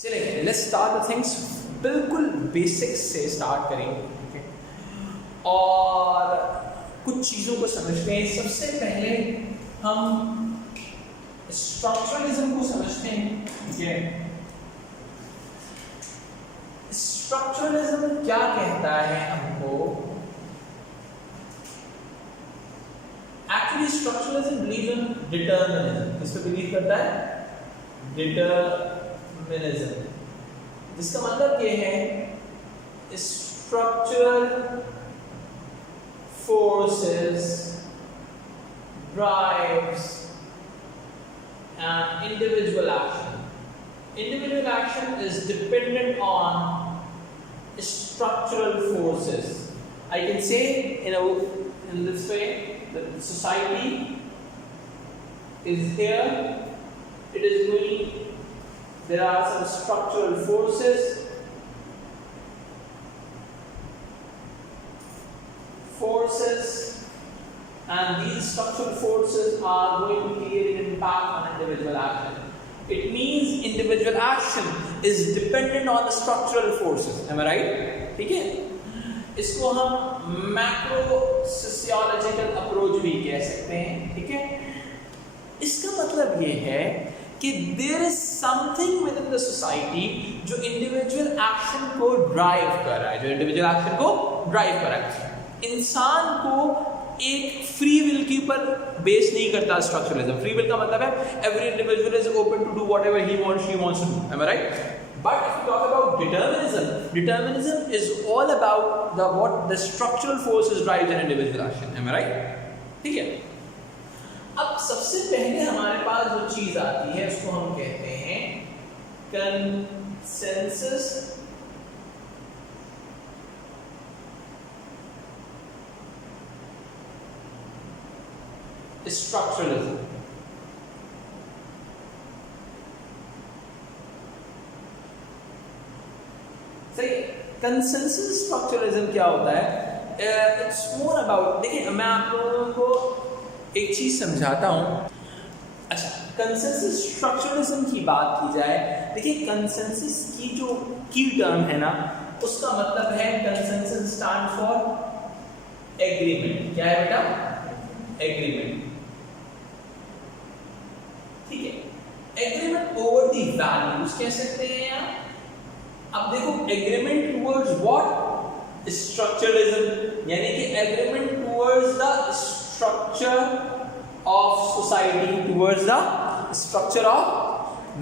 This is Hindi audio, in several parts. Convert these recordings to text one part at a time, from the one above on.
चलिए लेट्स स्टार्ट द थिंग्स, बिल्कुल बेसिक्स से स्टार्ट करेंगे और कुछ चीज़ों को समझते हैं। सबसे पहले हम स्ट्रक्चरलिज्म को समझते हैं। ठीक है, स्ट्रक्चरलिज्म क्या कहता है हमको? Actually structuralism believe in determinism. किस पे बिलीव करता है? डिटर्मिनिज्म, जिसका मतलब ये है structural forces drives and individual action. Individual action is dependent on structural forces. I can say in this way that the society is here, it is doing, there are some structural forces and these structural forces are going to create an impact on individual action. It means individual action is dependent on the structural forces. Am I right? ठीक है, इसको हम मैक्रो सोशियोलॉजिकल अप्रोच भी कह सकते हैं। ठीक है, इसका मतलब ये है कि there is something within the society जो इंडिविजुअल एक्शन को ड्राइव कर रहा है, जो इंडिविजुअल एक्शन को ड्राइव कर रहा है। इंसान को एक फ्री विल के ऊपर बेस नहीं करता स्ट्रक्चरलिज्म। फ्री विल का मतलब है every individual is open to do whatever he wants, she wants to do. Am I right? But if you talk about determinism, determinism is all about the what the structural forces drives an individual action. Am I right? ठीक है, अब सबसे पहले हमारे पास जो चीज आती है उसको हम कहते हैं कंसेंसस स्ट्रक्चरलिज्म। सही, कंसेंसस स्ट्रक्चरलिज्म क्या होता है? इट्स मोर अबाउट, देखिए मैं आप लोगों को एक चीज समझाता हूं। अच्छा, कंसेंसस स्ट्रक्चरलिज्म की बात की जाए, देखिए कंसेंसस की जो की टर्म है ना, उसका मतलब है कंसेंसस स्टैंड फॉर एग्रीमेंट। क्या है बेटा? एग्रीमेंट। ठीक है, एग्रीमेंट ओवर दी वैल्यूज कह सकते हैं आप। अब देखो, एग्रीमेंट टुवर्ड्स व्हाट? स्ट्रक्चरलिज्म, यानी कि agreement towards the structure of society, towards the structure of.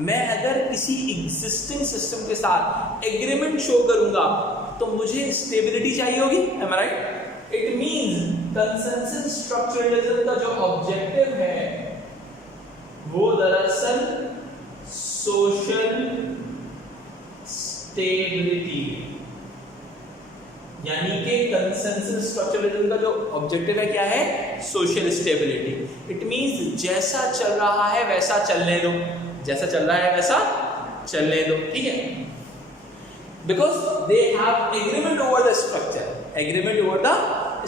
मैं अगर किसी एग्जिस्टिंग सिस्टम के साथ एग्रीमेंट शो करूंगा तो मुझे स्टेबिलिटी चाहिए होगी। Am I right? It means consensus structuralism का जो ऑब्जेक्टिव है वो दरअसल सोशल स्टेबिलिटी, यानी कि कंसेंसस स्ट्रक्चरलिज्म का जो ऑब्जेक्टिव है क्या है? Social stability. इट मींस जैसा चल रहा है वैसा चलने दो, जैसा चल रहा है वैसा चलने दो। ठीक है, because they have agreement over the structure, agreement over the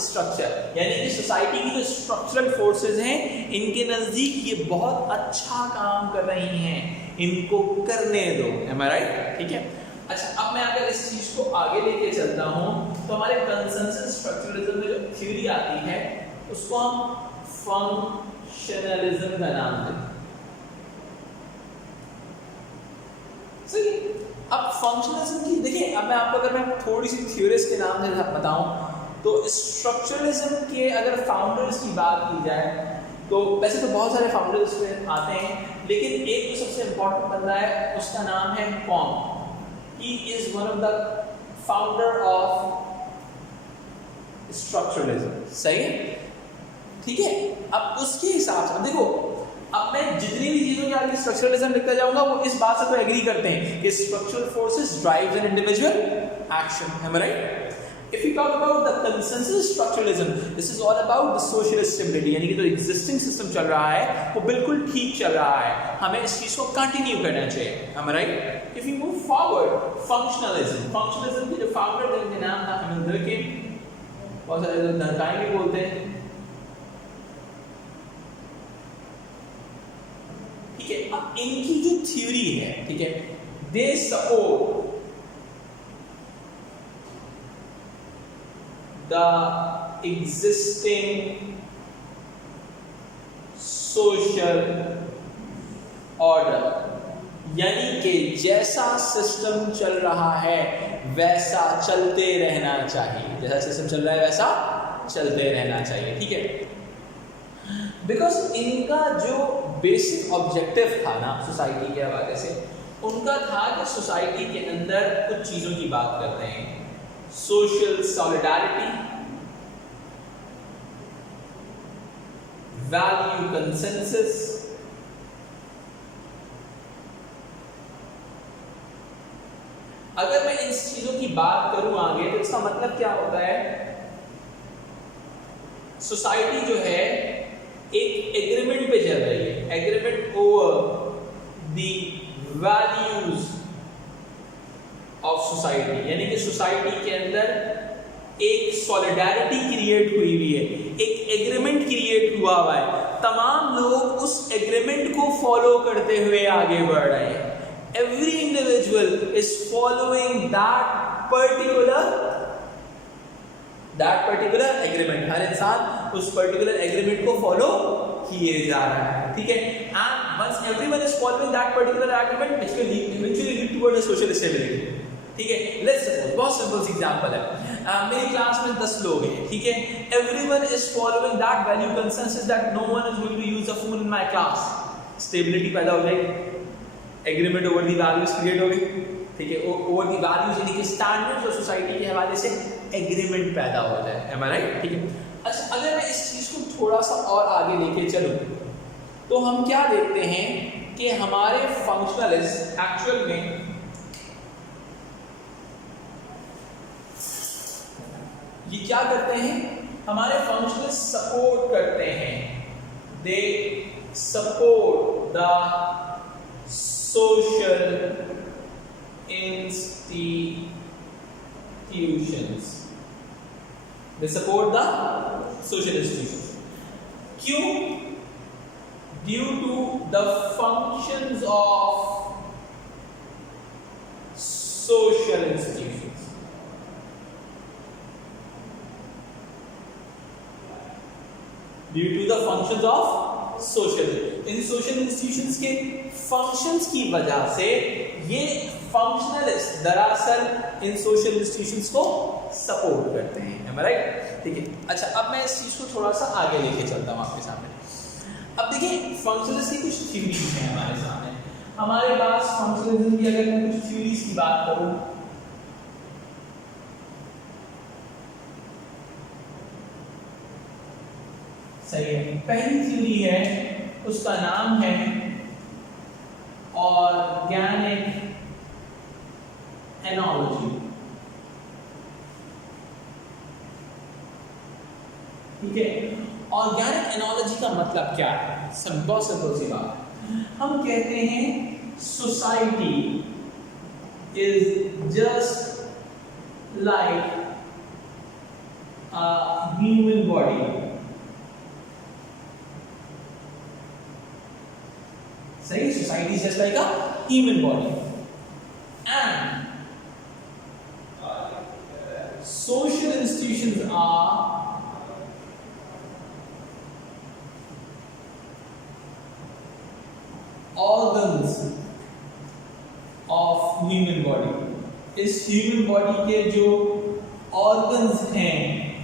structure, यानी कि सोसाइटी की जो स्ट्रक्चरल फोर्सेस हैं इनके नजदीक ये बहुत अच्छा काम कर रही हैं, इनको करने दो। M I right? ठीक है, अच्छा अब मैं अगर इस चीज को आगे लेके चलता हूं तो हमारे कंसेंसस स्ट्रक्चरलिज्म में जो थ्योरी आती है उसको हम फंक्शनलिज्म का नाम देते हैं। सही, अब फंक्शनलिज्म की देखिए, अब मैं आपको अगर मैं थोड़ी सी थ्योरीज के नाम से बताऊं तो स्ट्रक्चरलिज्म के अगर फाउंडर्स की बात की जाए तो वैसे तो बहुत सारे फाउंडर्स आते हैं, लेकिन एक जो सबसे इंपॉर्टेंट बंदा है उसका नाम है com. He is one of the founder of structuralism. सही है? ठीक है, अब उसके हिसाब से देखो, अब मैं जितनी भी चीजों के आगे स्ट्रक्चरलिज्म लिखता जाऊंगा वो इस बात से तो एग्री करते हैं कि structural forces drives an individual action. है right? If we talk about the consensus structuralism, this is all about the social stability, यानी कि जो existing system चल रहा है वो बिल्कुल ठीक चल रहा है, हमें इस चीज को कंटिन्यू करना चाहिए। Am I right? If we move forward, functionalism, functionalism के जो फाउंडर थे उनके नाम था एमिल डर्किम, बहुत सारे लोग डर्काइम भी बोलते हैं। ठीक है, अब इनकी जो थ्योरी है, ठीक है, they support the existing social order, यानी कि जैसा सिस्टम चल रहा है वैसा चलते रहना चाहिए, जैसा सिस्टम चल रहा है वैसा चलते रहना चाहिए, ठीक है। बिकॉज इनका जो बेसिक ऑब्जेक्टिव था ना सोसाइटी के हवाले से, उनका था कि सोसाइटी के अंदर कुछ चीज़ों की बात करते हैं, सोशल सॉलिडारिटी, वैल्यू कंसेंसस, अगर मैं इन चीजों की बात करूं आगे तो इसका मतलब क्या होता है, सोसाइटी जो है एक एग्रीमेंट पे चल रही है, agreement over the values of society, यानी कि सोसाइटी के अंदर एक सॉलिडारिटी क्रिएट हुई है, एक एग्रीमेंट क्रिएट हुआ है, तमाम लोग उस एग्रीमेंट को फॉलो करते हुए आगे बढ़ रहे हैं। Every individual is following that particular agreement, हर इंसान उस particular agreement को follow किए जा रहा है, ठीक है। And once everyone is following that particular agreement, which will eventually lead towards a social stability, ठीक है। Let's suppose, बहुत simple सी example है, मेरी क्लास में 10 लोग हैं, ठीक है। Everyone is following that value consensus that no one is going to use a phone in my class, stability पैदा हो जाएगी, agreement over the values create हो गई, ठीक है। ओवर दी वैल्यूज यानी कि स्टैंडर्ड्स और सोसाइटी के हवाले से एग्रीमेंट पैदा हो जाए, एम आई राइट, ठीक है। अच्छा, अगर मैं इस चीज को थोड़ा सा और आगे लेके चलूं तो हम क्या देखते हैं कि हमारे फंक्शनलिस्ट एक्चुअल में ये क्या करते हैं, हमारे फंक्शनलिस्ट सपोर्ट करते हैं, they support the social institutions, they support the social institutions. क्यों? Due to the functions of social institutions. Due to the functions of social, in social institutions के फंक्शंस की वजह से ये फंक्शनलिस्ट दरअसल इन सोशल इंस्टीट्यूशंस को सपोर्ट करते हैं, एम आई राइट, ठीक है। अच्छा, अब मैं इस चीज को थोड़ा सा आगे लेके चलता हूँ आपके सामने। अब देखिए, फंक्शनलिस्ट की कुछ थ्योरीज हैं हमारे सामने, हमारे पास फंक्शनलिज्म की अगर मैं कुछ थ्योरीज की बात करूँ, सही है। पहली थ्योरी है, उसका नाम है ऑर्गेनिक एनोलॉजी, ठीक है। ऑर्गेनिक एनोलॉजी का मतलब क्या है, बहुत सिंपल सी बात, हम कहते हैं society is just like a human body, सही, society is just like a human body and social institutions are organs of human body. इस ह्यूमन बॉडी के जो ऑर्गन्स हैं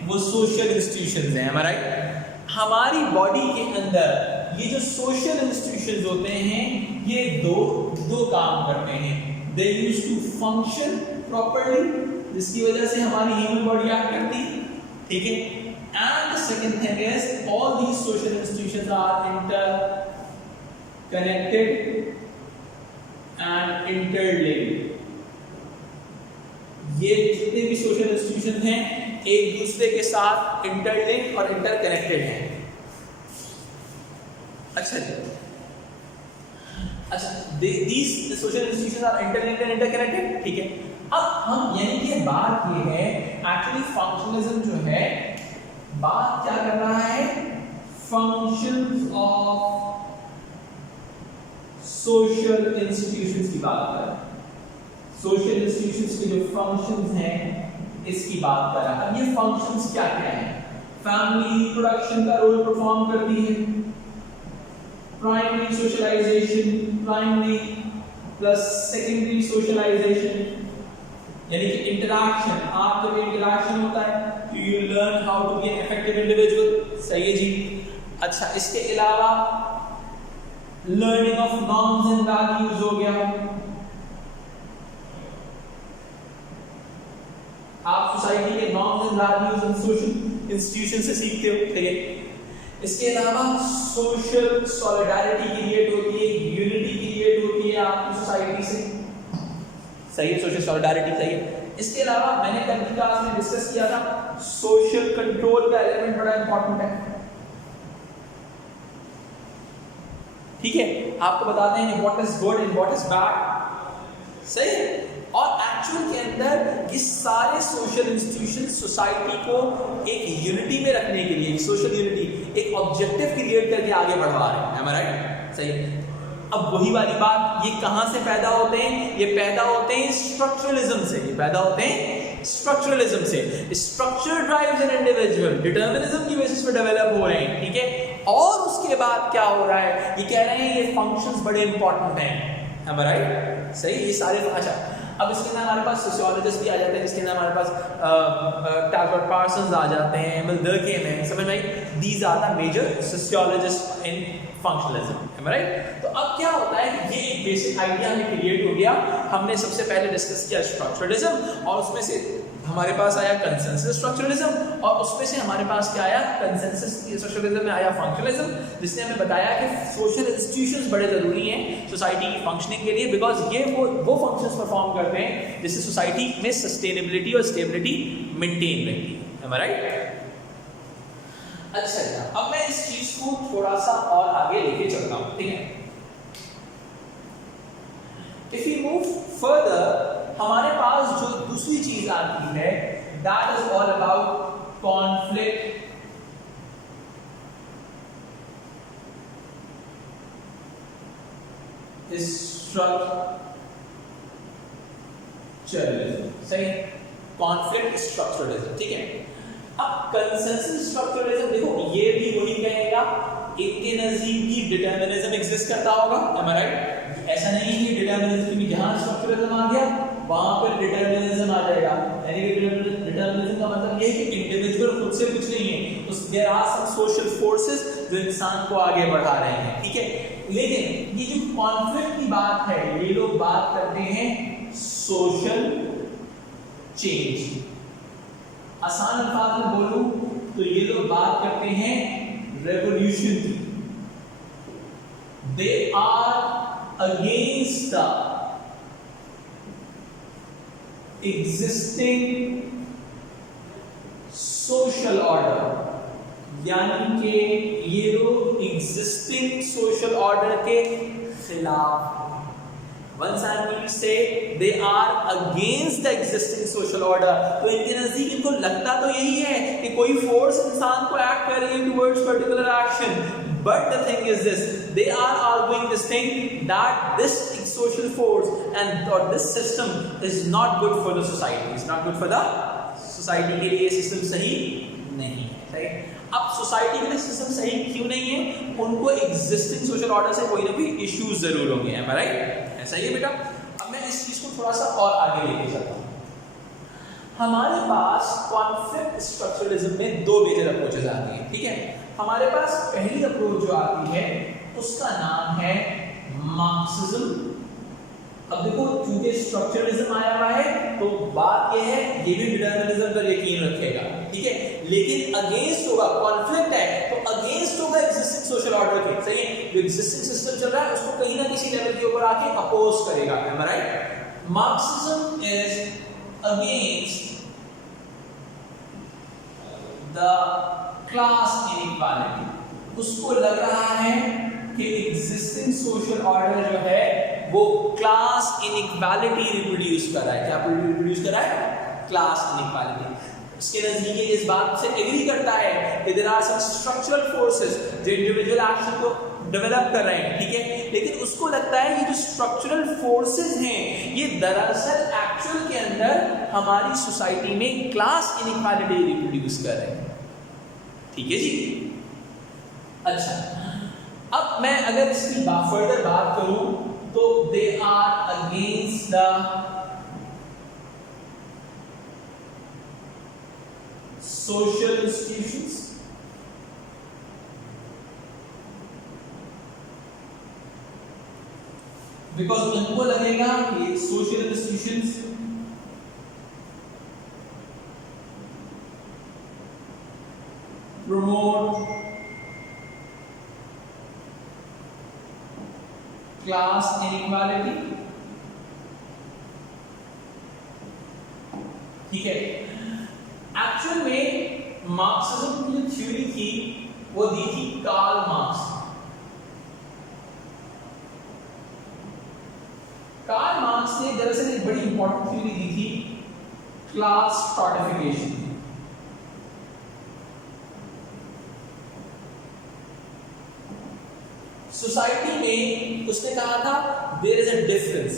वो सोशल इंस्टीट्यूशंस हैं, हमारा हमारी बॉडी के अंदर ये जो सोशल इंस्टीट्यूशंस होते हैं ये दो काम करते हैं, दे यूज टू फंक्शन प्रॉपर्ली, जिसकी वजह से हमारी ह्यूमन बॉडी एक्ट करती है, ठीक है। And the second thing is all these social institutions are interconnected and interlinked. ये जितने भी सोशल इंस्टीट्यूशन हैं एक दूसरे के साथ इंटरलिंक्ड और इंटरकनेक्टेड हैं। अच्छा these social institutions are interlinked and interconnected, ठीक है। अब हम यानी कि बात ये है एक्चुअली फंक्शनलिज्म जो है बात क्या कर रहा है, फंक्शंस ऑफ सोशल इंस्टीट्यूशंस की बात कर रहा है, सोशल इंस्टीट्यूशंस के जो फंक्शंस हैं इसकी बात कर रहा है। अब ये फंक्शंस क्या क्या हैं? फैमिली रिप्रोडक्शन का रोल परफॉर्म करती है, primary socialization, primary plus secondary socialization, यानी कि इंटरैक्शन, आपके में इंटरैक्शन होता है तो you learn how to be an effective individual. सही है जी। अच्छा, इसके अलावा learning of norms and values हो गया, आप सोसाइटी के norms and values and social institution से सीखते हो। ठीक है। इसके अलावा सोशल सॉलिडारिटी क्रिएट होती है, यूनिटी क्रिएट होती है आपकी सोसाइटी से। सही है, सोशल सॉलिडारिटी सही है। इसके अलावा मैंने कल की क्लास में डिस्कस किया था सोशल कंट्रोल का एलिमेंट बड़ा इंपॉर्टेंट है। ठीक है, आपको बताते हैं what is good and what is bad. सही है। और एक्चुअल के अंदर ये सारे सोशल इंस्टीट्यूशन सोसाइटी को एक यूनिटी में रखने के लिए, सोशल यूनिटी, एक ऑब्जेक्टिव क्रिएट करके आगे बढ़वा रहे हैं। Am I right? सही है। अब वही वाली बात, ये कहां से पैदा होते हैं? ये पैदा होते हैं स्ट्रक्चरलिज्म से। ये पैदा होते हैं स्ट्रक्चरलिज्म से। Structure drives an individual, determinism की बेसिस पे डेवलप हो रहे हैं। ठीक है। और उसके बाद क्या हो रहा है? ये कह रहे हैं ये फंक्शंस बड़े इंपॉर्टेंट हैं। Am I right? सही। ये सारे, अच्छा अब इसके अंदर हमारे पास सोशियोलॉजिस्ट भी आ जाते हैं, जिसके अंदर हमारे पास टालबर्ट पार्सन्स आ जाते हैं, एमिल डर्केम है, समझ में आई? These are the major sociologist in functionalism. Am I right? तो अब क्या होता है कि ये एक बेसिक आइडिया हमें क्रिएट हो गया। हमने सबसे पहले डिस्कस किया स्ट्रक्चरलिज्म, और उसमें से हमारे पास आया कंसेंसस स्ट्रक्चरलिज्म, और उसमें से हमारे पास क्या आया? कंसेंसस स्ट्रक्चरलिज्म में आया फंक्शनलिज्म, जिसने हमें बताया कि सोशल इंस्टीट्यूशंस बड़े जरूरी हैं सोसाइटी की फंक्शनिंग के लिए, बिकॉज ये वो फंक्शंस परफॉर्म करते हैं जिससे सोसाइटी में सस्टेनेबिलिटी और स्टेबिलिटी मेंटेन रहती है। Am I right? अच्छा, अब मैं इस चीज को थोड़ा सा और आगे लेके चलता हूं। ठीक है। If we move further, हमारे पास जो दूसरी चीज आती है, that is all about conflict structuralism। सही है, conflict structuralism। ठीक है। अब कंसेंसस स्ट्रक्चरलिज्म देखो, ये भी वही कहेगा इनके नजदीक भी डिटरमिनिज्म एग्जिस्ट करता होगा। Am I right? ऐसा नहीं है कि डिटरमिनिज्म में जहां स्ट्रक्चरलिज्म आ गया वहां पर डिटरमिनिज्म आ जाएगा। यानी कि डिटरमिनिज्म का मतलब ये है कि इंडिविजुअल खुद से कुछ नहीं है, तो there are some social forces जो इंसान को आगे बढ़ा रहे हैं। ठीक है। लेकिन ये जो कॉन्फ्लिक्ट की बात है, ये लोग बात करते हैं सोशल चेंज। आसान अल्फाज में बोलूं तो ये लोग बात करते हैं रेवोल्यूशन की। They are against the existing social order, यानी कि ये लोग एग्जिस्टिंग सोशल ऑर्डर के खिलाफ। Once I mean to say they are against the existing social order, तो इनके नजदीक इनको लगता तो यही है कि कोई फोर्स इंसान को एक्ट कर रही है towards particular action, but the thing is this, they are arguing this thing that this social force and or this system is not good for the society, is not good for the society। के लिए सिस्टम सही नहीं है। सही। अब सोसाइटी के लिए सिस्टम सही क्यों नहीं है? उनको एग्जिस्टिंग सोशल ऑर्डर से कोई ना कोई इश्यूज जरूर होंगे। Am I right? ऐसा ही है बेटा। अब मैं इस चीज को थोड़ा सा और आगे लेके चलता हूं। हमारे पास कॉन्फ्लिक्ट स्ट्रक्चरलिज्म में दो मेजर अप्रोचेस आती हैं। ठीक है। हमारे पास पहली अप्रोच जो आती है उसका नाम है मार्क्सिज्म। अब देखो, चूंकि स्ट्रक्चरलिज्म आया हुआ है तो बात यह है ये भी डिटरमिनिज्म पर यकीन रखेगा। ठीक है। लेकिन अगेंस्ट होगा, कॉन्फ्लिक्ट है तो अगेंस्ट होगा एग्जिस्टिंग सोशल ऑर्डर के। सही है। जो एग्जिस्टिंग सिस्टम चल रहा है उसको कहीं ना किसी लेवल के ऊपर आके अपोज करेगा। Am I right? Marxism is against the class inequality. उसको लग रहा है कि एग्जिस्टिंग सोशल ऑर्डर जो है वो क्लास इनइक्वालिटी रिप्रोड्यूस कर रहा है। क्या रिप्रोड्यूस कर रहा है? Class inequality. उसके नजदीक ये इस बात से एग्री करता है कि there are some structural forces जो इंडिविजुअल एक्शन को डेवलप कर रहे हैं, ठीक है, लेकिन उसको लगता है ये जो स्ट्रक्चरल फोर्सेस हैं ये दरअसल एक्चुअल के अंदर हमारी सोसाइटी में क्लास इनइक्वालिटी रिप्रोड्यूस कर रहे हैं। ठीक है जी। अच्छा, अब मैं अगर इसकी फर्दर बात करूं तो they are against the social institutions, because उनको लगेगा कि social institutions promote class inequality। ठीक है, एक्चुअल में मार्क्सिज्म की जो थ्योरी थी वो दी थी कार्ल मार्क्स। कार्ल मार्क्स ने दरअसल एक बड़ी इंपॉर्टेंट थ्योरी दी थी, क्लास स्ट्रैटिफिकेशन। सोसाइटी में उसने कहा था there is a difference,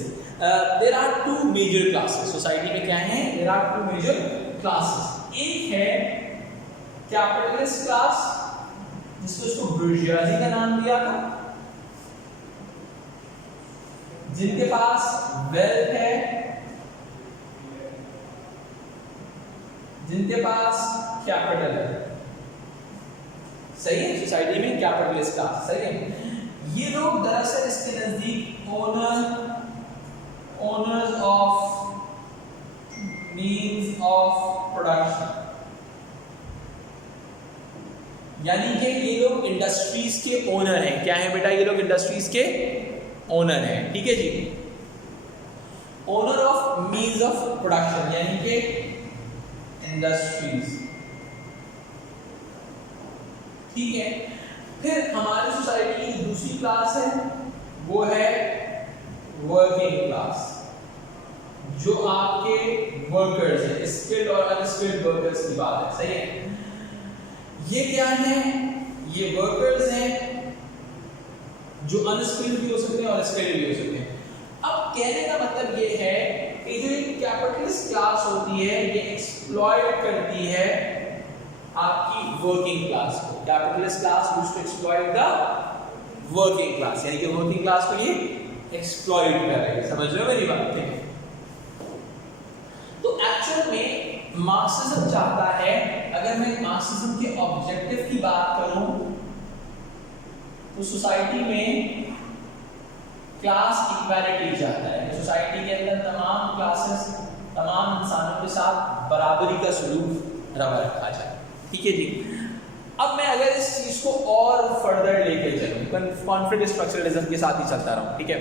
there are two major classes. Society में क्या है, there are two major classes. एक है कैपिटलिस्ट क्लास जिसको उसको बुर्जुआजी का नाम दिया था, जिनके पास वेल्थ है, जिनके पास कैपिटल है। सही है, सोसाइटी में कैपिटलिस्ट क्लास, सही है। ये लोग दरअसल इसके नजदीक owners of means of production, यानी कि ये लोग इंडस्ट्रीज के ओनर हैं। क्या है बेटा, ये लोग इंडस्ट्रीज के ओनर हैं। ठीक है जी, owner of means of production यानी कि इंडस्ट्रीज। ठीक है, फिर हमारी सोसाइटी की दूसरी क्लास है वो है वर्किंग क्लास, जो आपके वर्कर्स हैं, स्किल्ड और अनस्किल्ड वर्कर्स की बात है। सही है, ये क्या है, ये वर्कर्स हैं जो अनस्किल्ड भी हो सकते हैं और स्किल्ड भी हो सकते हैं। अब कहने का मतलब ये है कि जो एक कैपिटलिस्ट क्लास होती है ये एक्सप्लॉइट करती है आपकी वर्किंग क्लास को। Capitalist class used to exploit the working class, यानी कि वर्किंग क्लास को ये एक्सप्लॉइट कर रहे हैं। समझ रहे हो मेरी बात? ठीक है, तो एक्चुअल में मार्क्सिज्म चाहता है, अगर मैं मार्क्सिज्म के ऑब्जेक्टिव की बात करूं तो सोसाइटी में क्लास इक्वालिटी चाहता है। सोसाइटी के अंदर तमाम क्लासेस, तमाम इंसानों के साथ बराबरी का सलूक रवा रखा जाए। ठीक है जी। अब मैं अगर इस चीज को और फर्दर लेके चलूं, कॉन्फ्लिक्ट स्ट्रक्चरलिज्म के साथ ही चलता रहूं, ठीक है,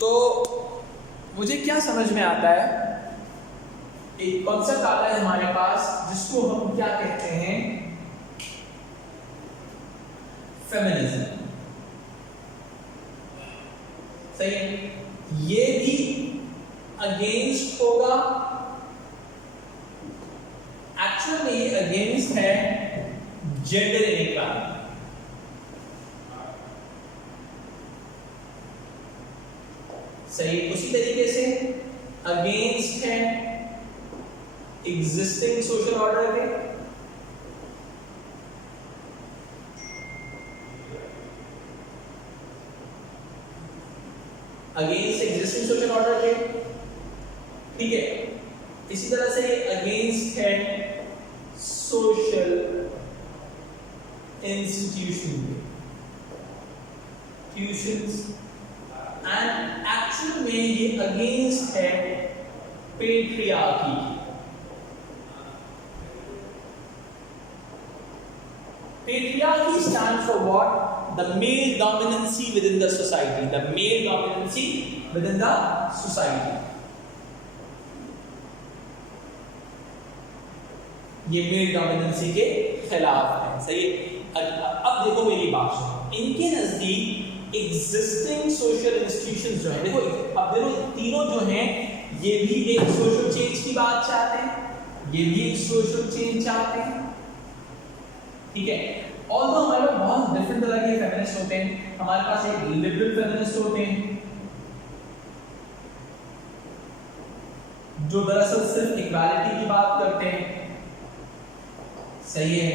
तो मुझे क्या समझ में आता है, एक कॉन्सेप्ट आता है हमारे पास जिसको हम क्या कहते हैं, फेमिनिज्म। सही है, ये भी अगेंस्ट होगा, एक्चुअल में ये अगेंस्ट है जेंडर इनइक्वालिटी। सही, उसी तरीके से अगेंस्ट है एग्जिस्टिंग सोशल ऑर्डर के, अगेंस्ट एग्जिस्टिंग सोशल ऑर्डर के, ठीक है। इसी तरह से अगेंस्ट है सोशल इंस्टीट्यूशन एंड एक्चुअल में ये अगेंस्ट है पेट्रियार्की की। Patriarchy stands for what? The male dominancy within the society. The male dominancy within the society. ये मेल डोमिनेंसी के खिलाफ है। सही है। अब देखो मेरी बात सुनो, इनके नजदीक एग्जिस्टिंग सोशल इंस्टीट्यूशंस जो है, देखो अब देखो तीनों जो हैं ये भी एक सोशल चेंज की बात चाहते हैं ये भी एक सोशल चेंज चाहते हैं, ठीक है। ऑल्दो हमारे पास बहुत डिफरेंट तरह के फेमिनिस्ट होते हैं, हमारे पास एक लिबरल फेमिनिस्ट होते हैं जो दरअसल सिर्फ इक्वालिटी की बात करते हैं, सही है।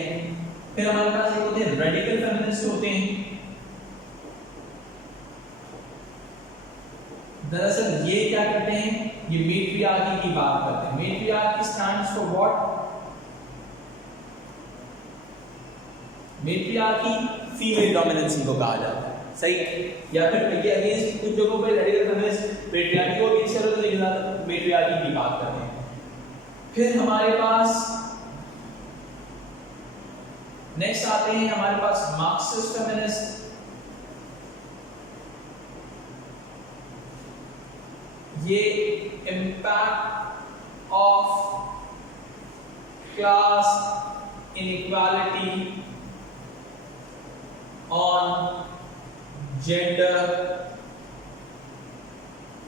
फिर हमारे पास एक होते हैं रेडिकल फेमिनिस्ट होते हैं, दरअसल ये क्या करते हैं, ये मेट्रियार्की की बात करते हैं। Matriarchy stands for what? Matriarchy female dominancy को कहा जाता है, सही है। या फिर ये अगेंस्ट कुछ जगहों पे रेडिकल फेमिनिस्ट मेट्रियार्की को अगेंस्ट कर रहे हैं, लेकिन मेट्रियार्की की बात करते हैं। फिर हमारे पास नेक्स्ट आते हैं हमारे पास मार्क्सिस्ट फेमिनिस्ट। ये impact of class inequality on gender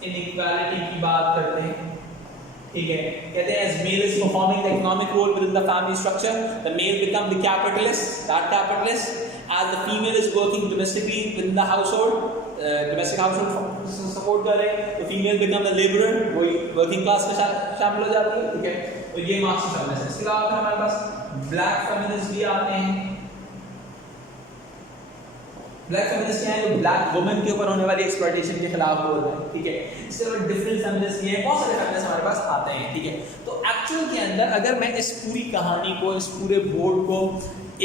inequality की बात करते हैं, ठीक है। कहते हैं as male is performing the economic role within the family structure, the male become the capitalist, that capitalist, as the female is working domestically within the household, domestic household support कर रहे हैं, तो फीमेल बिकम द लेबरर, वही वर्किंग क्लास में शामिल हो जाती है, ठीक है। तो ये मार्क्सिस्ट फेमिनिस्ट है। इसके अलावा हमारे पास ब्लैक फेमिनिस्ट भी आते हैं। ब्लैक फेमिनिस्ट क्या है, जो ब्लैक वुमेन के ऊपर होने वाली एक्सप्लॉयटेशन के खिलाफ बोल रहे हैं, ठीक है। इसके अलावा डिफरेंट फेमिनिस्ट ये बहुत सारे फेमिनिस्ट हमारे पास आते हैं, ठीक है। तो एक्चुअल के अंदर अगर मैं इस पूरी कहानी को, इस पूरे बोर्ड को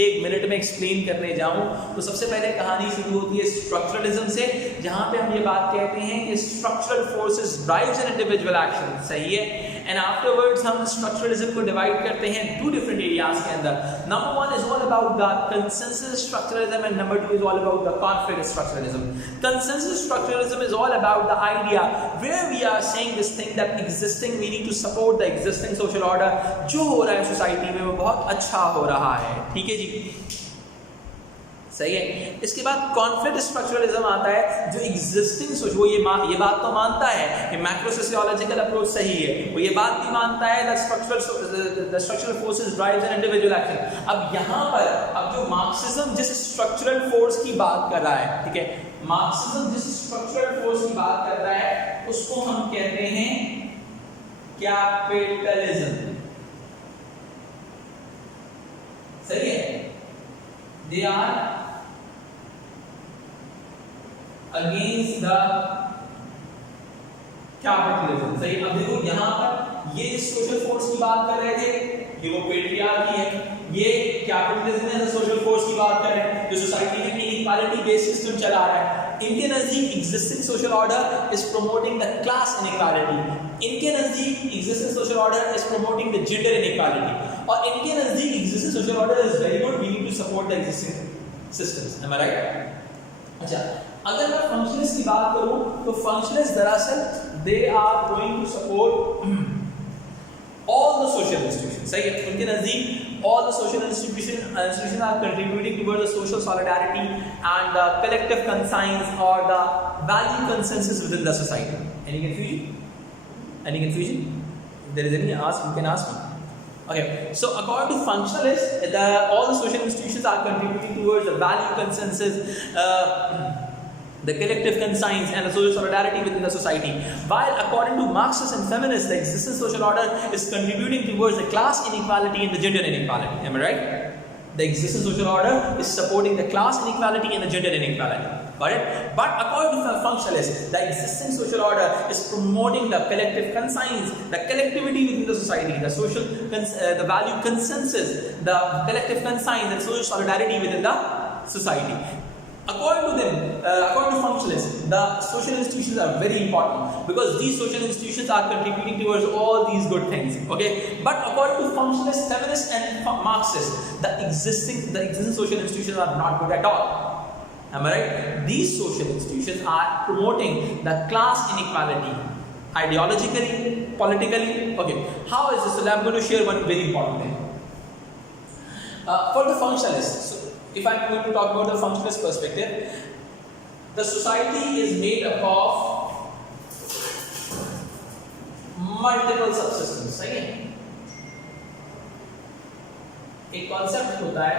1 मिनट में एक्सप्लेन करने जाऊं तो सबसे पहले कहानी शुरू होती है स्ट्रक्चरलिज्म से, जहां पे हम ये बात कहते हैं कि structural forces drives an individual action, सही है। एंड आफ्टरवर्ड्स हम स्ट्रक्चरलिज्म को डिवाइड करते हैं 2 डिफरेंट एरियाज के अंदर। Number 1 is all about the consensus structuralism and number 2 is all about the conflict structuralism. Consensus structuralism is all about the idea where we are saying this thing that existing, we need to support the existing social order. जो हो रहा है सोसाइटी में वो बहुत अच्छा हो रहा है, ठीक है जी, सही है। इसके बाद कॉन्फ्लिक्ट स्ट्रक्चरलिज्म आता है, जो एग्जिस्टिंग सोच, वो ये बात तो मानता है कि मैक्रो सोशियोलॉजिकल अप्रोच सही है, वो ये बात भी मानता है the structural forces drives an individual action. अब यहाँ पर अब जो मार्क्सिज्म जिस स्ट्रक्चरल फोर्स की बात कर रहा है, ठीक है, मार्क्सिज्म जिस स्ट्रक्चरल फोर्स की बात कर रहा है उसको हम कहते हैं कैपिटलिज्म, सही है। They are against the capitalism, सही। अब देखो यहाँ पर ये सोशल फोर्स की बात कर रहे थे, ये वो पेट्रियार्की है, ये कैपिटलिज्म है, सोशल फोर्स की बात कर रहे हैं, जो सोसाइटी में इनइक्वालिटी बेस्ड सिस्टम चला रहा है। इनके नजदीक existing social order is promoting the class inequality, इनके नजदीक existing social order is promoting the gender inequality, और इनके नजदीक existing social order is very good, we need to support the existing systems, am I right. अच्छा, अगर मैं फंक्शनलिस्ट की बात करूं तो फंक्शनलिस्ट दरअसल they are going to support all the social institutions, सही है। उनके नजदीक all the social institutions are contributing towards the social solidarity and the collective conscience or the value consensus within the society. Any confusion? Any confusion? If there is any, ask, you can ask me. Okay, so according to functionalists, all the social institutions are contributing towards the value consensus, the collective conscience and the social solidarity within the society. While according to Marxists and feminists, the existing social order is contributing towards the class inequality and the gender inequality. Am I right? The existing social order is supporting the class inequality and the gender inequality. Got it? But according to the functionalists, the existing social order is promoting the collective conscience, the collectivity within the society, the social, the value consensus, the collective conscience and social solidarity within the society. According to them, according to functionalists, the social institutions are very important because these social institutions are contributing towards all these good things. Okay, but according to functionalists, feminists, and Marxists, the existing social institutions are not good at all. Am I right? These social institutions are promoting the class inequality, ideologically, politically. Okay, how is this? So I'm going to share one very important thing. For the functionalists. So, if I'm going to talk about the functionalist perspective, the society is made up of multiple subsystems, right? एक कॉन्सेप्ट होता है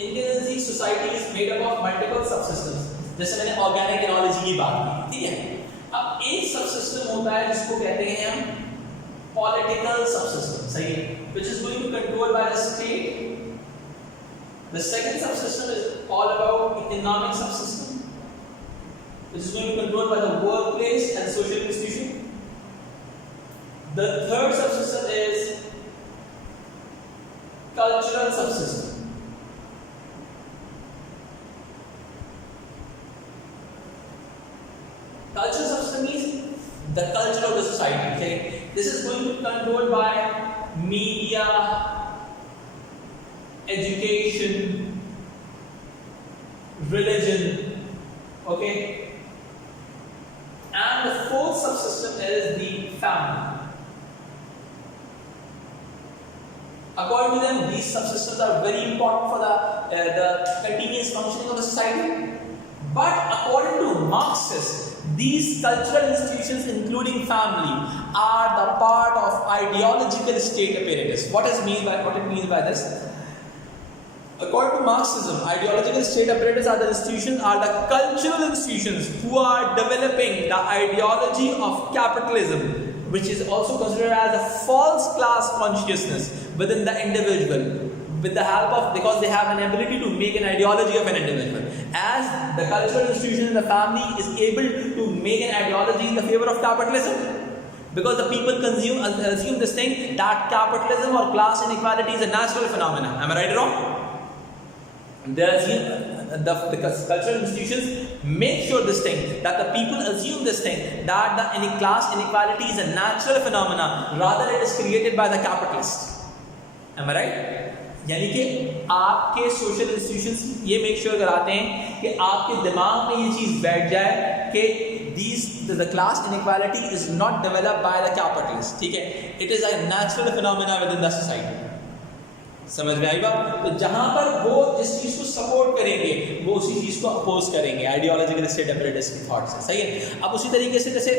intelligency society is made up of multiple subsystems, जैसे मैंने ऑर्गेनिक एनोलॉजी की बात की, ठीक है। अब एक सबसिस्टम होता है जिसको कहते हैं हम पॉलिटिकल सबसिस्टम, सही है, which is going to control by the state. The second subsystem is all about economic subsystem, which is going to be controlled by the workplace and social institution. The third subsystem is cultural subsystem. Cultural subsystem means the culture of the society. Okay, this is going to be controlled by media, education, religion. Okay. And the fourth subsystem is the family. According to them, these subsystems are very important for the continuous functioning of the society. But according to Marxists, these cultural institutions, including family, are the part of ideological state apparatus. What it means by this? According to Marxism, ideological state apparatus are the cultural institutions who are developing the ideology of capitalism, which is also considered as a false class consciousness within the individual, with the help of, because they have an ability to make an ideology of an individual. As the cultural institution in the family is able to make an ideology in the favor of capitalism, because the people assume this thing that capitalism or class inequality is a natural phenomenon. Am I right or wrong? The cultural institutions make sure this thing, that the people assume this thing, that the class inequality is a natural phenomena, rather it is created by the capitalist. Am I right? यानी कि आपके सोशल इंस्टीट्यूशंस ये मेक श्योर कराते हैं कि आपके दिमाग में ये चीज़ बैठ जाए कि the class inequality is not developed by the capitalist, ठीक है, it is a natural phenomena within the society. समझ में आई बात? तो जहां पर वो जिस चीज को सपोर्ट करेंगे वो उसी चीज को अपोज करेंगे आइडियोलॉजिकल स्टेट अपरेटस की थॉट से, सही है। अब उसी तरीके से जैसे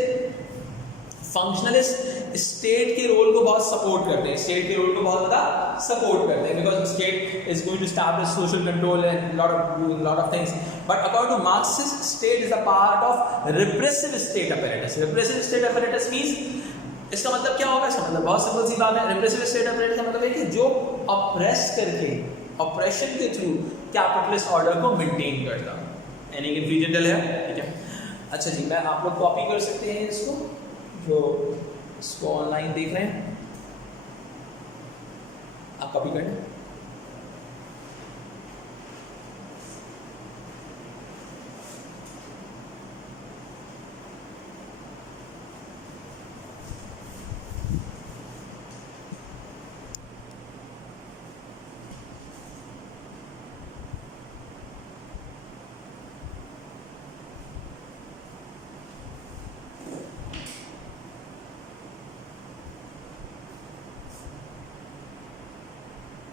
फंक्शनलिस्ट स्टेट के रोल को बहुत सपोर्ट करते हैं, स्टेट के रोल को बहुत ज़्यादा सपोर्ट करते हैं, because state is going to establish social control and lot of things. But according to Marxist, state is a part of repressive state apparatus. Repressive state apparatus means, इसका मतलब क्या होगा? इसका मतलब बहुत सिंपल सी बात है। रिप्रेसिव स्टेट अपरेटस का मतलब है कि जो ऑप्रेस करके, ऑपरेशन के थ्रू कैपिटलिस्ट ऑर्डर को मेंटेन करता। एनी कंफ्यूजन डल है? ठीक है, अच्छा जी, मैं आप लोग कॉपी कर सकते हैं इसको, जो इसको ऑनलाइन देख रहे हैं आप कॉपी कर लें।